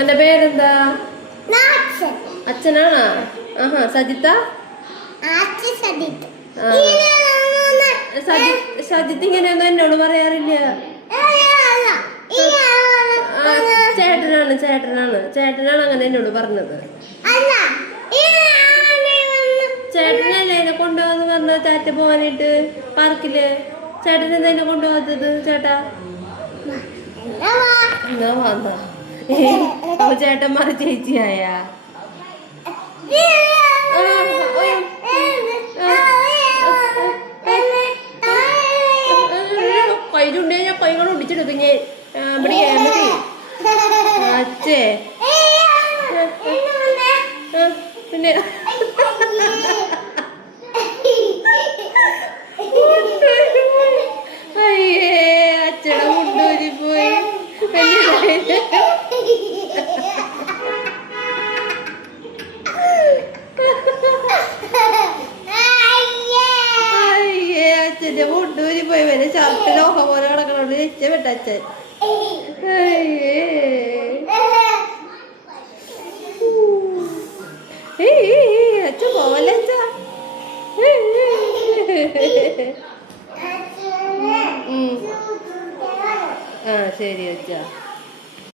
എന്റെ പേരെന്താ? അച്ഛനാണോ? ആഹാ. സജിത്ത? സജിത്ത് ഇങ്ങനെയൊന്നും എന്നോട് പറയാറില്ല. ചേട്ടനാണ് അങ്ങനെ എന്നോട് പറഞ്ഞത്. ചേട്ടനല്ലേ എന്നെ കൊണ്ടുപോകാന്ന് പറഞ്ഞ ചാറ്റ പോകാനായിട്ട് പാർക്കില്. ചേട്ടൻ എന്താ എന്നെ കൊണ്ടുപോകാത്തത്? ചേട്ടാ എന്നാ വന്ന അപ്പൊ ചേട്ടൻ മാറി ചേച്ചിയായ കൈ ചുണ്ടിയാ ഞാൻ കൈകൾ ഒടിച്ചെടുക്കും ഞാൻ. ഇവിടെ മതി അച്ഛേ. പിന്നെ അയ്യേ അച്ഛടെ മുണ്ടൂരി പോയി. അയ്യേ അച്ഛന്റെ മുണ്ടൂരി പോയി. വരെ ഷർട്ട് ലോഹ പോലെ കിടക്കണോണ്ട് രക്ഷപ്പെട്ട അച്ഛൻ. അയ്യേ അച്ഛൻ പോവല്ലേ അച്ഛാ? ആ ശരി അച്ഛാ.